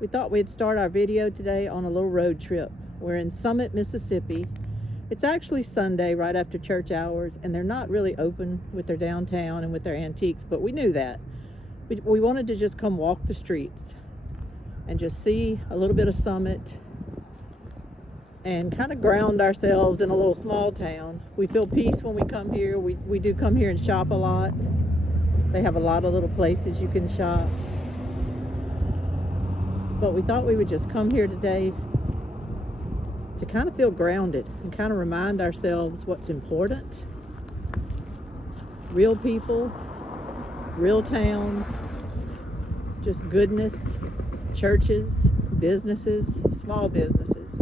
We thought we'd start our video today on a little road trip. We're in Summit, Mississippi. It's actually Sunday right after church hours, and they're not really open with their downtown and with their antiques, but we knew that. We wanted to just come walk the streets and just see a little bit of Summit and kind of ground ourselves in a little small town. We feel peace when we come here. We do come here and shop a lot. They have a lot of little places you can shop. But we thought we would just come here today to kind of feel grounded and kind of remind ourselves what's important. Real people, real towns, just goodness, churches, businesses, small businesses.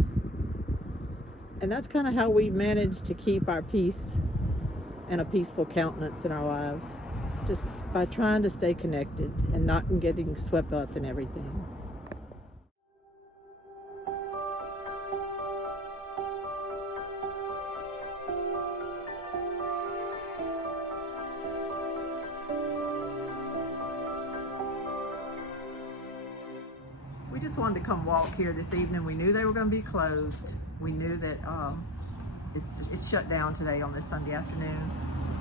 And that's kind of how we manage to keep our peace and a peaceful countenance in our lives, just by trying to stay connected and not getting swept up in everything. We just wanted to come walk here this evening. We knew they were going to be closed. We knew that it's shut down today on this Sunday afternoon,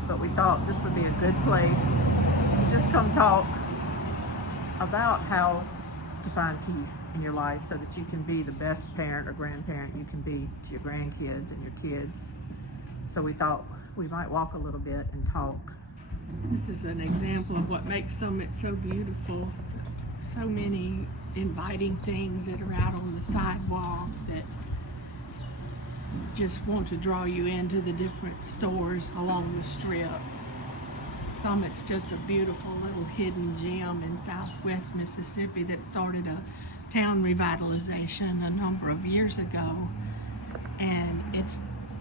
but we thought this would be a good place to just come talk about how to find peace in your life so that you can be the best parent or grandparent you can be to your grandkids and your kids. So we thought we might walk a little bit and talk. This is an example of what makes Summit so beautiful. So many inviting things that are out on the sidewalk that just want to draw you into the different stores along the strip. Summit's just a beautiful little hidden gem in southwest Mississippi that started a town revitalization a number of years ago. And it's,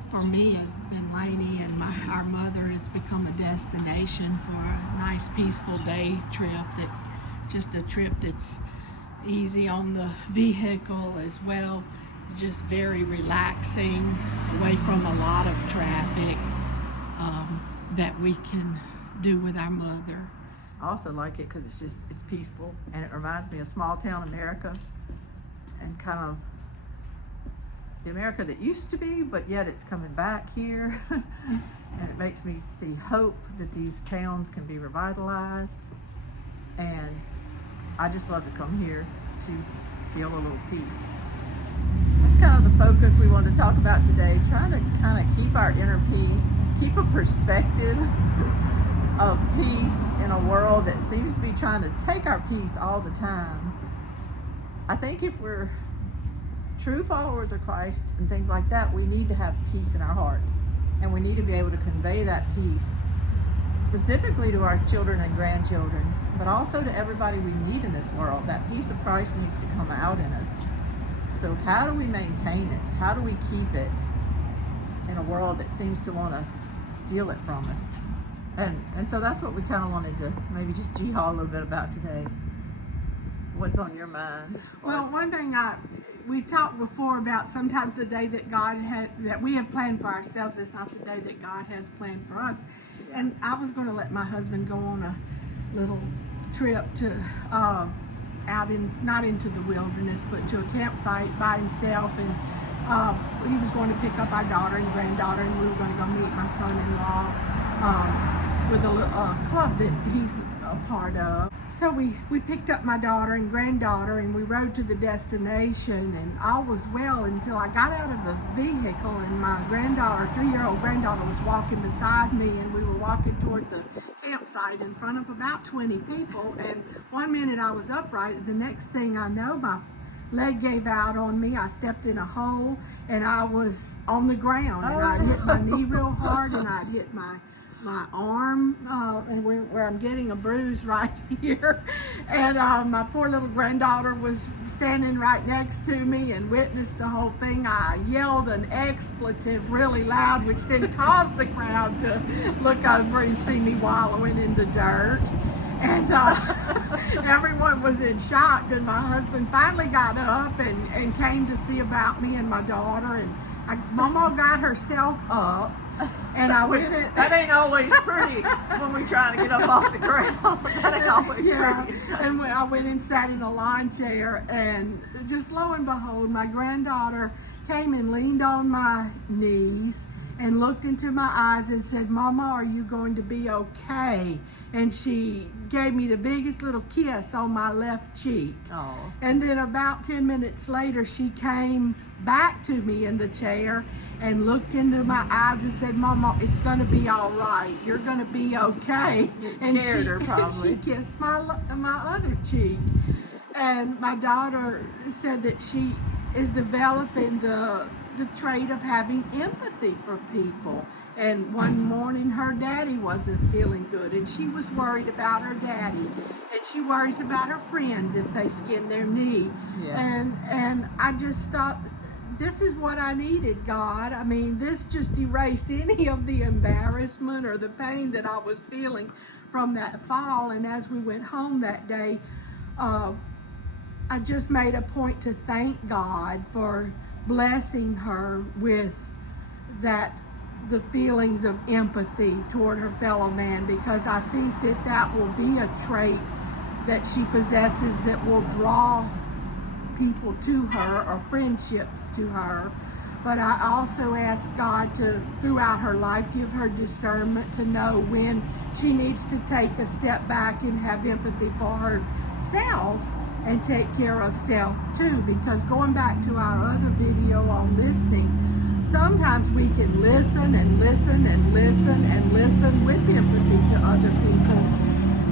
for me, has been Lainey and our mother, has become a destination for a nice peaceful day trip, just a trip that's easy on the vehicle as well. It's just very relaxing, away from a lot of traffic, that we can do with our mother. I also like it because it's peaceful, and it reminds me of small town America and kind of the America that used to be, but yet it's coming back here. And it makes me see hope that these towns can be revitalized. And I just love to come here to feel a little peace. That's kind of the focus we wanted to talk about today, trying to kind of keep our inner peace, keep a perspective of peace in a world that seems to be trying to take our peace all the time. I think if we're true followers of Christ and things like that, we need to have peace in our hearts, and we need to be able to convey that peace specifically to our children and grandchildren, but also to everybody we meet in this world. That peace of Christ needs to come out in us. So how do we maintain it? How do we keep it in a world that seems to want to steal it from us? And so that's what we kind of wanted to maybe just gee-haw a little bit about today. What's on your mind? Well, one thing we talked before about sometimes the day that that we have planned for ourselves is not the day that God has planned for us. Yeah. And I was going to let my husband go on a little trip to not into the wilderness, but to a campsite by himself, and he was going to pick up our daughter and granddaughter, and we were going to go meet my son-in-law with a club that he's a part of. So we picked up my daughter and granddaughter, and we rode to the destination, and all was well until I got out of the vehicle, and my granddaughter, 3-year-old granddaughter, was walking beside me, and we were walking toward the campsite in front of about 20 people. And one minute I was upright, and the next thing I know, my leg gave out on me. I stepped in a hole, and I was on the ground, and I'd hit my knee real hard, and I'd hit my arm, and where I'm getting a bruise right here. And my poor little granddaughter was standing right next to me and witnessed the whole thing. I yelled an expletive really loud, which then caused the crowd to look over and see me wallowing in the dirt. And everyone was in shock. And my husband finally got up and came to see about me and my daughter. And Mama got herself up And I Which, went. that ain't always pretty when we're trying to get up off the ground. That ain't always pretty. And when I went and sat in a lawn chair, and just lo and behold, my granddaughter came and leaned on my knees and looked into my eyes and said, "Mama, are you going to be okay?" And she gave me the biggest little kiss on my left cheek. Oh. And then about 10 minutes later, she came back to me in the chair and looked into my eyes and said, "Mama, it's going to be all right. You're going to be okay." It And scared her probably. she kissed my other cheek. And my daughter said that she is developing the trait of having empathy for people. And one morning her daddy wasn't feeling good, and she was worried about her daddy, and she worries about her friends if they skin their knee. Yeah. And I just thought, this is what I needed, God. I mean, this just erased any of the embarrassment or the pain that I was feeling from that fall. And as we went home that day, I just made a point to thank God for blessing her with the feelings of empathy toward her fellow man, because I think that will be a trait that she possesses that will draw people to her or friendships to her. But I also ask God to, throughout her life, give her discernment to know when she needs to take a step back and have empathy for herself and take care of self too. Because going back to our other video on listening, sometimes we can listen and listen and listen and listen with empathy to other people,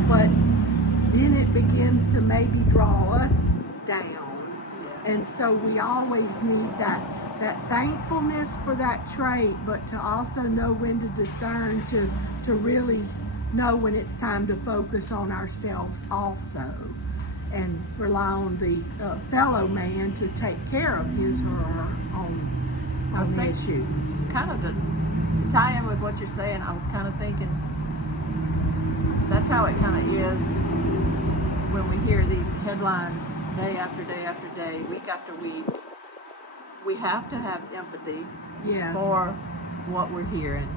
but then it begins to maybe draw us down. And so we always need that thankfulness for that trait, but to also know when to discern, to really know when it's time to focus on ourselves also, and rely on the fellow man to take care of his or her own issues. Kind of to tie in with what you're saying, I was kind of thinking that's how it kind of is when we hear these headlines day after day after day, week after week. We have to have empathy for what we're hearing,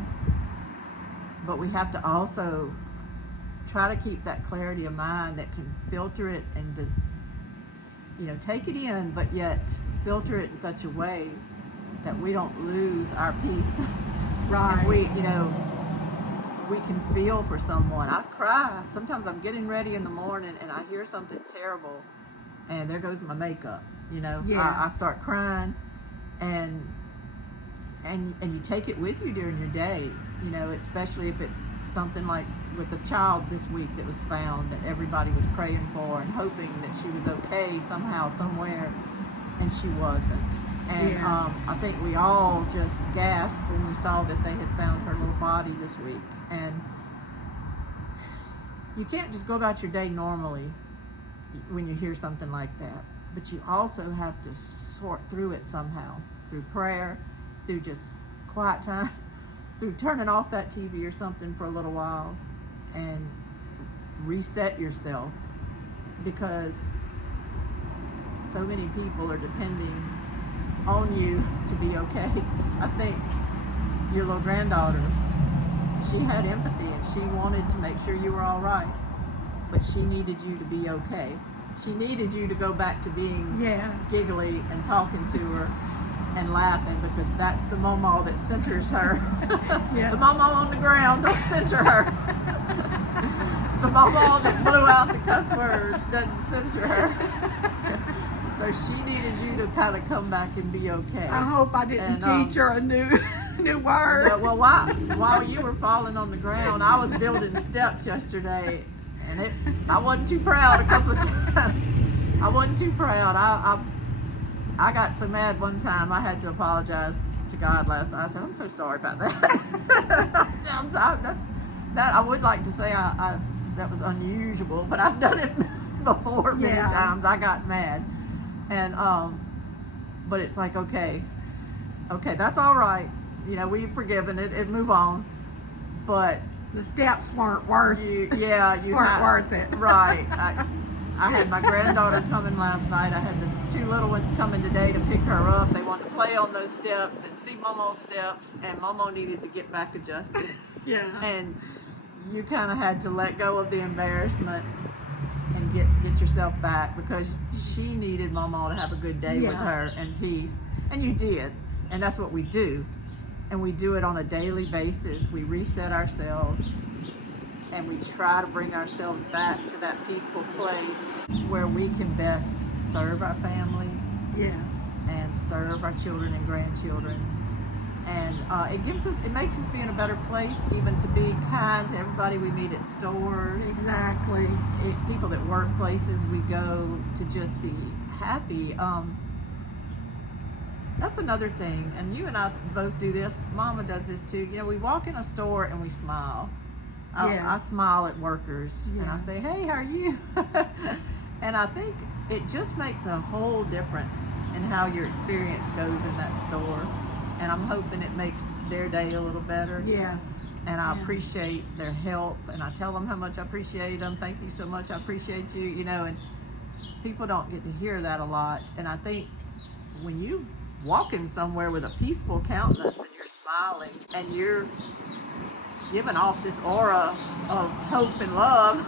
but we have to also try to keep that clarity of mind that can filter it and to, take it in, but yet filter it in such a way that we don't lose our peace. Right. And we can feel for someone. I cry. Sometimes I'm getting ready in the morning and I hear something terrible, and there goes my makeup. Yes. I start crying, and you take it with you during your day. Especially if it's something like with the child this week that was found that everybody was praying for and hoping that she was okay somehow, somewhere, and she wasn't. And Yes. I think we all just gasped when we saw that they had found her little body this week. And you can't just go about your day normally when you hear something like that. But you also have to sort through it somehow, through prayer, through just quiet time, through turning off that TV or something for a little while and reset yourself, because so many people are depending on you to be okay. I think your little granddaughter, she had empathy and she wanted to make sure you were all right, but she needed you to be okay. She needed you to go back to being giggly and talking to her and laughing, because that's the mama that centers her. Yes. The mama on the ground don't center her. The mama that blew out the cuss words doesn't center her. So she needed you to kind of come back and be okay. I hope I didn't teach her a new word. Well, while you were falling on the ground, I was building steps yesterday, and I wasn't too proud a couple of times. I wasn't too proud. I got so mad one time I had to apologize to God last night. I said, "I'm so sorry about that." I would like to say I that was unusual, but I've done it before many times. I got mad, and but it's like, okay, that's all right. We've forgiven it and move on. But the steps weren't worth you weren't worth it. Right. I had my granddaughter coming last night. I had the 2 little ones coming today to pick her up. They wanted to play on those steps and see Momo's steps, and Momo needed to get back adjusted. Yeah. And you kind of had to let go of the embarrassment and get yourself back, because she needed Momo to have a good day with her and peace. And you did. And that's what we do. And we do it on a daily basis. We reset ourselves and we try to bring ourselves back to that peaceful place where we can best serve our families. Yes. And serve our children and grandchildren. And it makes us be in a better place, even to be kind to everybody we meet at stores. Exactly. People that work places we go to, just be happy. That's another thing, and you and I both do this. Mama does this too. You know, we walk in a store and we smile. I smile at workers, and I say, "Hey, how are you?" And I think it just makes a whole difference in how your experience goes in that store. And I'm hoping it makes their day a little better. Yes. And I appreciate their help, and I tell them how much I appreciate them. Thank you so much. I appreciate you. You know, and people don't get to hear that a lot. And I think when you walking somewhere with a peaceful countenance and you're smiling and you're giving off this aura of hope and love,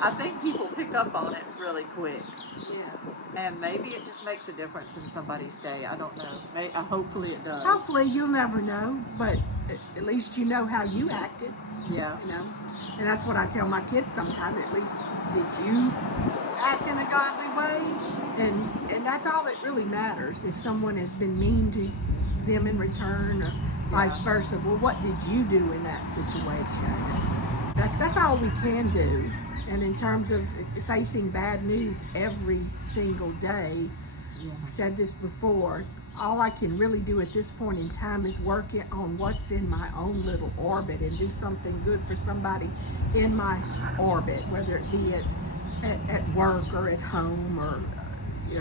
I think people pick up on it really quick. Yeah. And maybe it just makes a difference in somebody's day. I don't know. Hopefully it does. Hopefully you'll never know, but at least you know how you acted. Yeah. You know, and that's what I tell my kids sometimes. At least, did you act in a godly way? And that's all that really matters. If someone has been mean to them in return, or vice versa, well, what did you do in that situation? That's all we can do. And in terms of facing bad news every single day, I've said this before, all I can really do at this point in time is work on what's in my own little orbit and do something good for somebody in my orbit, whether it be at work or at home or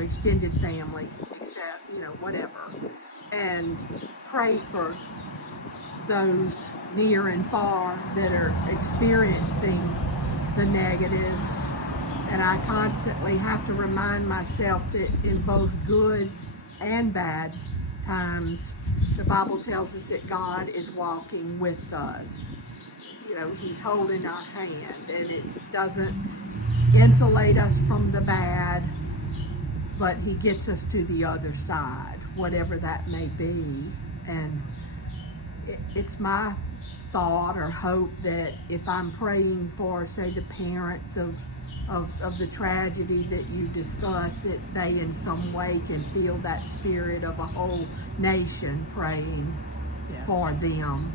extended family, except, whatever. And pray for those near and far that are experiencing the negative. And I constantly have to remind myself that in both good and bad times, the Bible tells us that God is walking with us. He's holding our hand, and it doesn't insulate us from the bad, but he gets us to the other side, whatever that may be. And it's my thought or hope that if I'm praying for, say, the parents of the tragedy that you discussed, that they in some way can feel that spirit of a whole nation praying for them.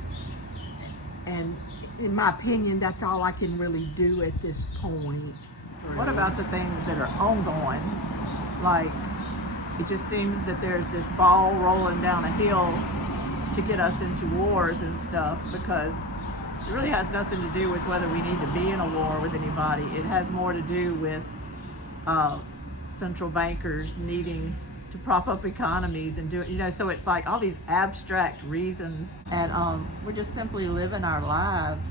And in my opinion, that's all I can really do at this point. What about the things that are ongoing? Like, it just seems that there's this ball rolling down a hill to get us into wars and stuff, because it really has nothing to do with whether we need to be in a war with anybody. It has more to do with central bankers needing to prop up economies and do it, so it's like all these abstract reasons, and we're just simply living our lives,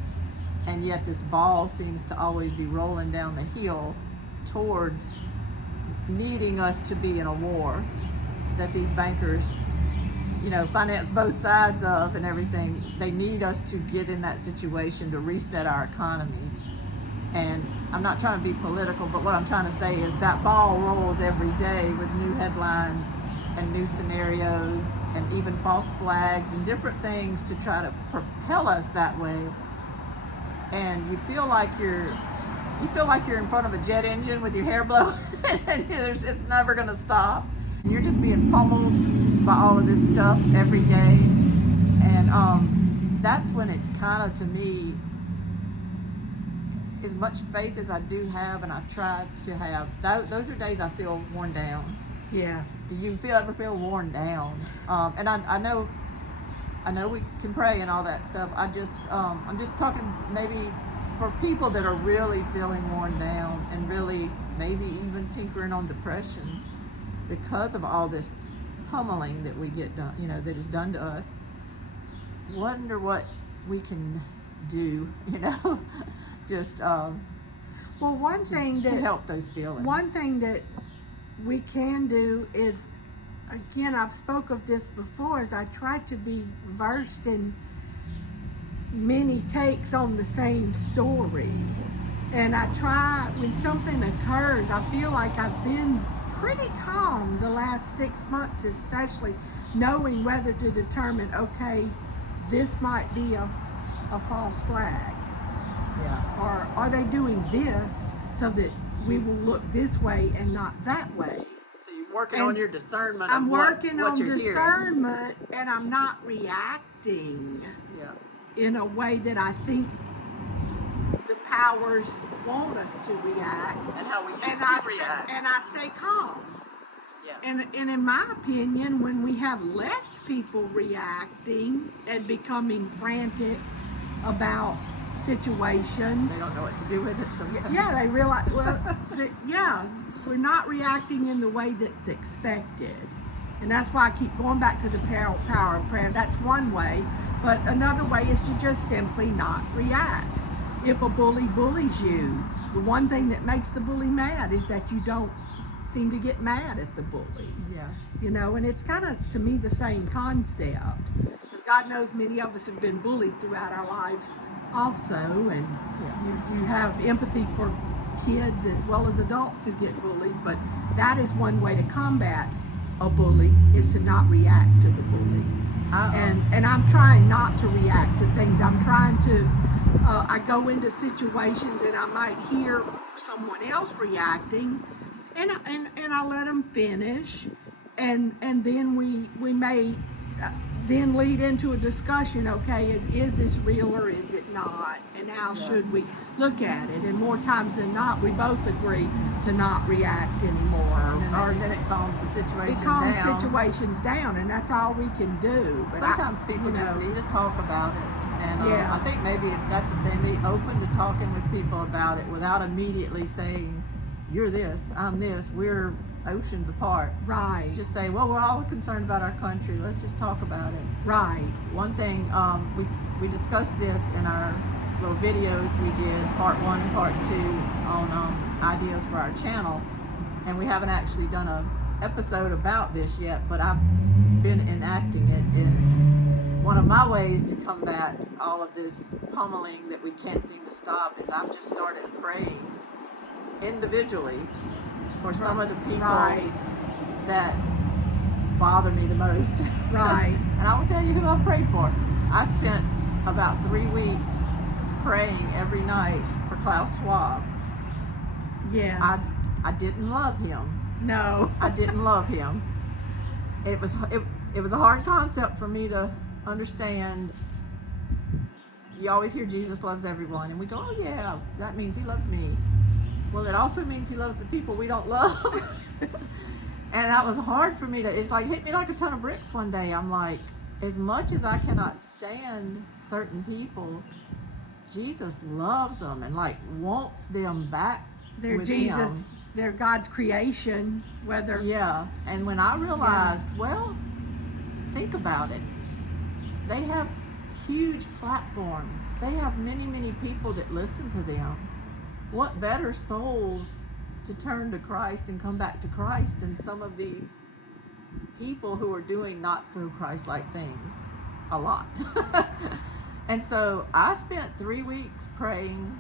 and yet this ball seems to always be rolling down the hill towards needing us to be in a war that these bankers finance both sides of and everything. They need us to get in that situation to reset our economy. And I'm not trying to be political, but what I'm trying to say is that ball rolls every day with new headlines and new scenarios and even false flags and different things to try to propel us that way. And you feel like you're in front of a jet engine with your hair blowing and it's never going to stop. And you're just being pummeled by all of this stuff every day. And that's when it's kind of, to me, as much faith as I do have and I try to have, those are days I feel worn down. Yes. Do you ever feel worn down? And I know we can pray and all that stuff. I'm just talking maybe for people that are really feeling worn down and really maybe even tinkering on depression because of all this pummeling that we get done, that is done to us. Wonder what we can do, just. Well, one thing to that help those feelings. One thing that we can do is, again, I've spoke of this before, is I try to be versed in many takes on the same story. And I try, when something occurs, I feel like I've been pretty calm the last 6 months, especially knowing whether to determine, okay, this might be a false flag. Yeah. Or are they doing this so that we will look this way and not that way? So you're working on your discernment. I'm of working what on you're discernment, and I'm not reacting in a way that I think the powers want us to react. And how we used And to react. And I stay calm. Yeah. And in my opinion, when we have less people reacting and becoming frantic about situations, They don't know what to do with it. So they realize, well, we're not reacting in the way that's expected. And that's why I keep going back to the power of prayer. That's one way. But another way is to just simply not react. If a bully bullies you, the one thing that makes the bully mad is that you don't seem to get mad at the bully. Yeah. You know, and it's kind of, to me, the same concept. Because God knows many of us have been bullied throughout our lives also. And you have empathy for kids as well as adults who get bullied. But that is one way to combat a bully, is to not react to the bully. And I'm trying not to react to things. I'm trying to, I go into situations and I might hear someone else reacting, and I let them finish, and then we may then lead into a discussion. Okay, is this real or is it not? And how should we look at it? And more times than not, we both agree to not react anymore. Or then it calms the situation calms down. situations down, and that's all we can do. But Sometimes people just need to talk about it. And Yeah. I think maybe that's if they be open to talking with people about it without immediately saying, you're this, I'm this, we're oceans apart. Right. Just say, well, we're all concerned about our country. Let's just talk about it. Right. One thing, we discussed this in our little videos we did, part 1 and part 2, on ideas for our channel. And we haven't actually done a episode about this yet, but I've been enacting it. In one of my ways to combat all of this pummeling that we can't seem to stop is I've just started praying individually for some of the people that bother me the most. Right. And I will tell you who I've prayed for. I spent about 3 weeks praying every night for Klaus Schwab. Yes. I didn't love him. No. I didn't love him. It was a hard concept for me to understand. You always hear Jesus loves everyone, and we go, oh yeah, that means he loves me. Well, it also means he loves the people we don't love. And that was hard for me to, it's like hit me like a ton of bricks one day. I'm like, as much as I cannot stand certain people, Jesus loves them and like wants them back. They're with Jesus, him. they're God's creation, whether... Yeah, and when I realized, well, think about it. They have huge platforms. They have many, many people that listen to them. What better souls to turn to Christ and come back to Christ than some of these people who are doing not so Christ-like things a lot. And so I spent 3 weeks praying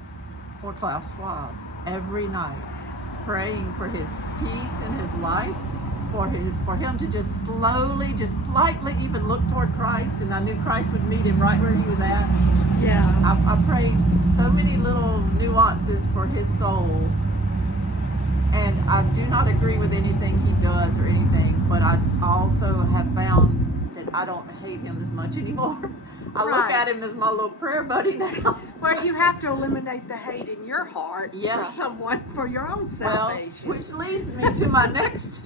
for Klaus Schwab every night, praying for his peace in his life, for him to just slowly, just slightly even look toward Christ, and I knew Christ would meet him right where he was at. Yeah. I prayed so many little nuances for his soul, and I do not agree with anything he does or anything, but I also have found that I don't hate him as much anymore. I look at him as my little prayer buddy now. Well, you have to eliminate the hate in your heart Yeah. for someone, for your own salvation. Well, which leads me to my next.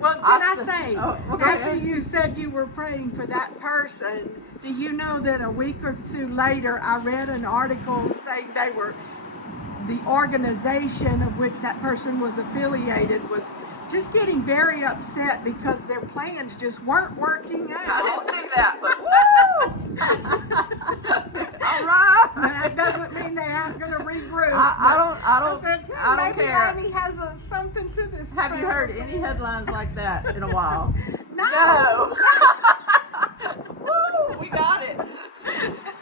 Well, can I say, okay. after you said you were praying for that person, do you know that a week or two later, I read an article saying the organization of which that person was affiliated was just getting very upset because their plans just weren't working out. I didn't see that, but woo! All right. That doesn't mean they aren't going to regroup. I said, don't maybe care. Annie has something to this. Have you heard any headlines like that in a while? No. Woo, we got it.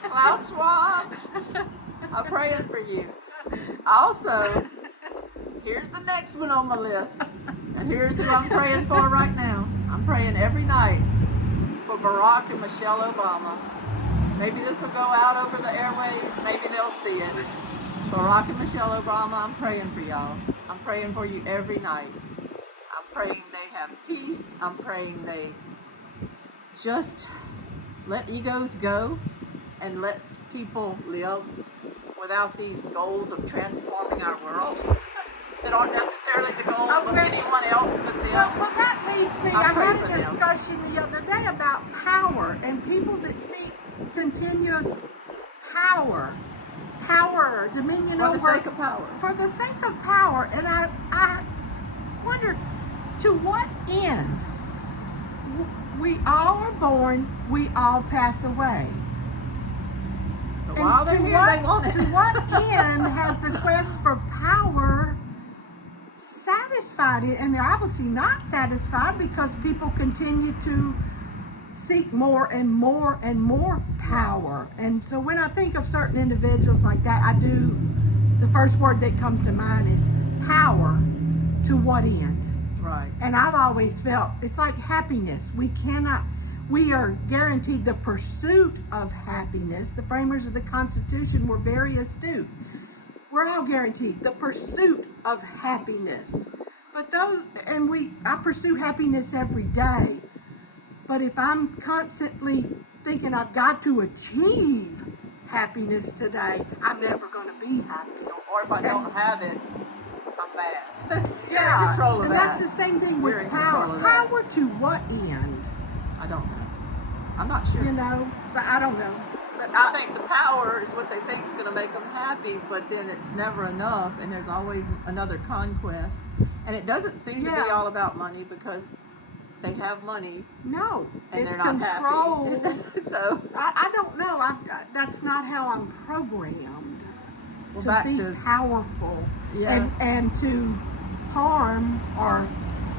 Klaus Schwab, I'm praying for you. Also, here's the next one on my list. And here's who I'm praying for right now. I'm praying every night for Barack and Michelle Obama. Maybe this will go out over the airwaves. Maybe they'll see it. Barack and Michelle Obama, I'm praying for y'all. I'm praying for you every night. I'm praying they have peace. I'm praying they just let egos go and let people live without these goals of transforming our world that aren't necessarily the goals of anyone else but them. Well, that leads me. I pray had for a them. discussion the other day about power and people that seek continuous power, dominion For over. the sake of power. For the sake of power, and I wonder, to what end? We all are born, we all pass away. But while they're here, they want it. To what end has the quest for power satisfied it? And they're obviously not satisfied because people continue to seek more and more and more power. And so when I think of certain individuals like that, the first word that comes to mind is power. To what end? Right. And I've always felt it's like happiness. We are guaranteed the pursuit of happiness. The framers of the Constitution were very astute. We're all guaranteed the pursuit of happiness. But I pursue happiness every day. But if I'm constantly thinking I've got to achieve happiness today, I'm never going to be happy. Or if I don't have it, I'm bad. You're Yeah, in control of and that. that's the same thing You're with in power. control of that. Power to what end? I don't know. I'm not sure. You know, I don't know. But I think the power is what they think is going to make them happy, but then it's never enough, and there's always another conquest. And it doesn't seem to be all about money because they have money. No, and it's they're not control. happy. So I don't know. That's not how I'm programmed back to be to powerful Yeah. and to harm or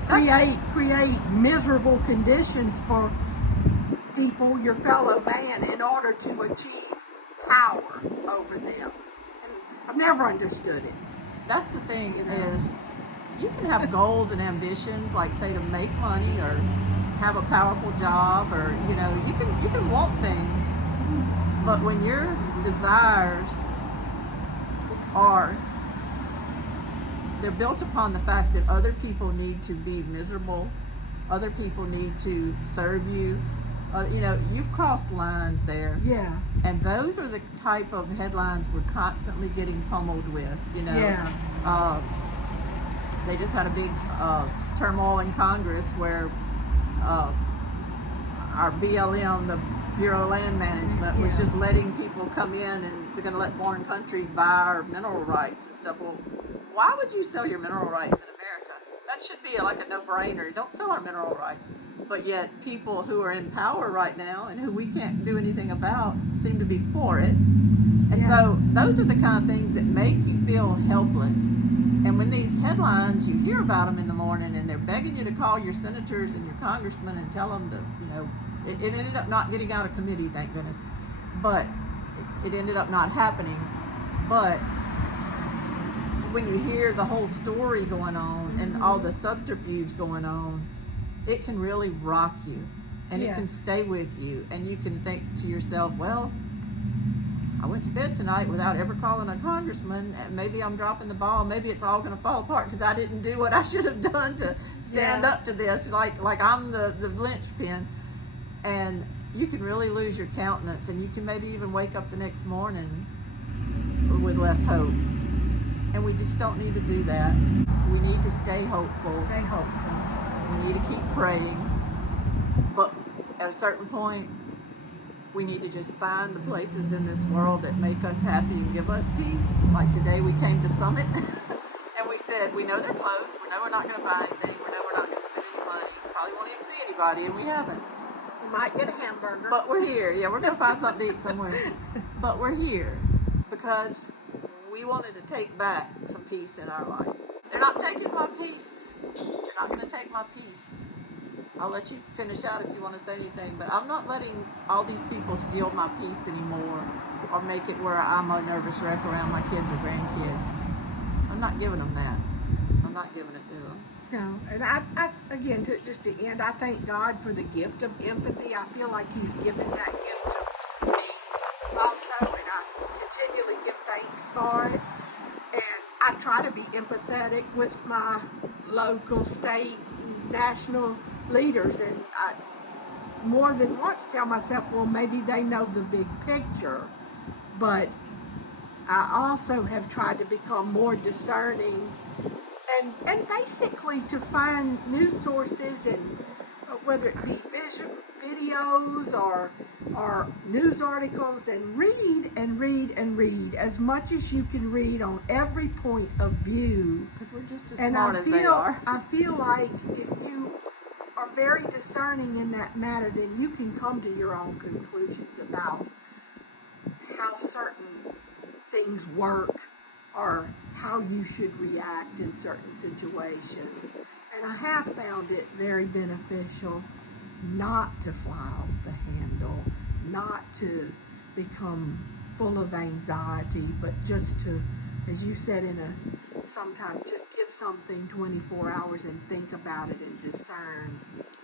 create miserable conditions for people, your fellow man, in order to achieve power over them. And I've never understood it. that's the thing is, you can have goals and ambitions, like say to make money or have a powerful job, or you can want things, but when your desires they're built upon the fact that other people need to be miserable, other people need to serve you, you've crossed lines there. Yeah. And those are the type of headlines we're constantly getting pummeled with, Yeah. They just had a big turmoil in Congress where our BLM, the Bureau of Land Management, was just letting people come in, and they're going to let foreign countries buy our mineral rights and stuff. Well, why would you sell your mineral rights in America? That should be like a no-brainer. Don't sell our mineral rights. But yet people who are in power right now and who we can't do anything about seem to be for it. And so those are the kind of things that make you feel helpless. And when these headlines, you hear about them in the morning, and they're begging you to call your senators and your congressmen and tell them to, it ended up not getting out of committee, thank goodness. But it ended up not happening. But when you hear the whole story going on and all the subterfuge going on, it can really rock you, and it can stay with you, and you can think to yourself, well, I went to bed tonight without ever calling a congressman, and maybe I'm dropping the ball, maybe it's all going to fall apart because I didn't do what I should have done to stand up to this, like I'm the linchpin. And you can really lose your countenance, and you can maybe even wake up the next morning with less hope. And we just don't need to do that. We need to stay hopeful. Stay hopeful. We need to keep praying. But at a certain point, we need to just find the places in this world that make us happy and give us peace. Like today we came to Summit and we said, we know they're closed. We know we're not going to buy anything. We know we're not going to spend any money. We probably won't even see anybody, and we haven't. might get a hamburger. But we're here. Yeah, we're going to find something to eat somewhere. But we're here because we wanted to take back some peace in our life. They're not taking my peace. They're not going to take my peace. I'll let you finish out if you want to say anything, but I'm not letting all these people steal my peace anymore or make it where I'm a nervous wreck around my kids or grandkids. I'm not giving them that. I'm not giving it to them. No, and I again, just to end, I thank God for the gift of empathy. I feel like He's given that gift to me also, and I continually give thanks for it. And I try to be empathetic with my local, state, national leaders, and I more than once tell myself, well, maybe they know the big picture, but I also have tried to become more discerning and basically to find news sources, and whether it be videos or news articles, and read as much as you can read on every point of view. Because we're just as smart as they are. I feel like if you are very discerning in that matter, then you can come to your own conclusions about how certain things work or how you should react in certain situations. And I have found it very beneficial not to fly off the handle, not to become full of anxiety, but just to, as you said, sometimes just give something 24 hours and think about it and discern.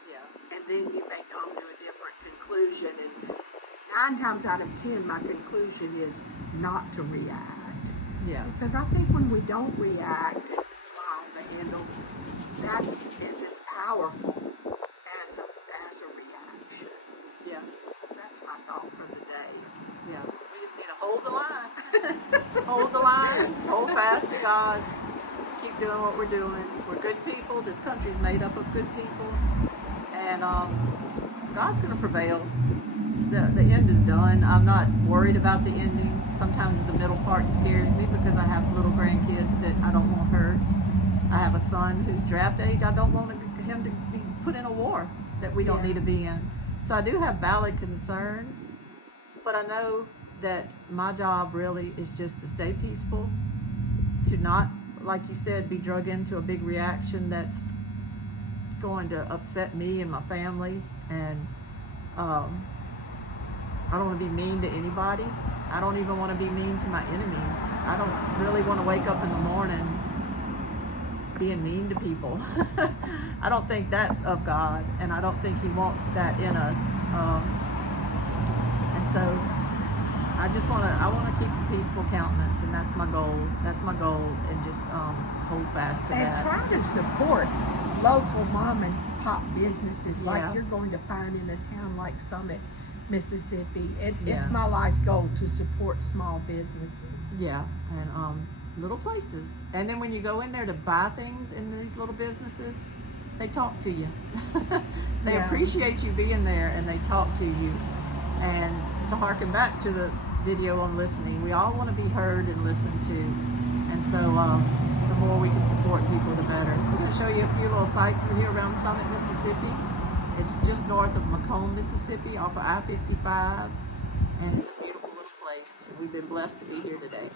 Yeah. And then you may come to a different conclusion. And 9 times out of 10, my conclusion is not to react. Yeah. Because I think when we don't react and fly off the handle, that's as powerful as a reaction. Yeah. That's my thought for the day. Yeah. We just need to hold the line. Hold the line. Hold fast to God. Keep doing what we're doing. We're good people. This country's made up of good people. And God's going to prevail. The end is done. I'm not worried about the ending. Sometimes the middle part scares me because I have little grandkids that I don't want hurt. I have a son who's draft age. I don't want him to be put in a war that we don't need to be in. So I do have valid concerns, but I know that my job really is just to stay peaceful, to not, like you said, be drug into a big reaction that's going to upset me and my family. And I don't want to be mean to anybody. I don't even want to be mean to my enemies. I don't really want to wake up in the morning being mean to people. I don't think that's of God, and I don't think He wants that in us. And so I want to keep a peaceful countenance, and that's my goal. That's my goal, and just hold fast to that. And try to support local mom and pop businesses like you're going to find in a town like Summit, Mississippi. It's my life goal to support small businesses. Yeah, and little places. And then when you go in there to buy things in these little businesses, they talk to you. They appreciate you being there, and they talk to you. And to harken back to the video on listening, we all want to be heard and listened to. And so the more we can support people, the better. We're going to show you a few little sites over here around Summit, Mississippi. It's just north of Macomb, Mississippi, off of I-55. And it's a beautiful little place. We've been blessed to be here today.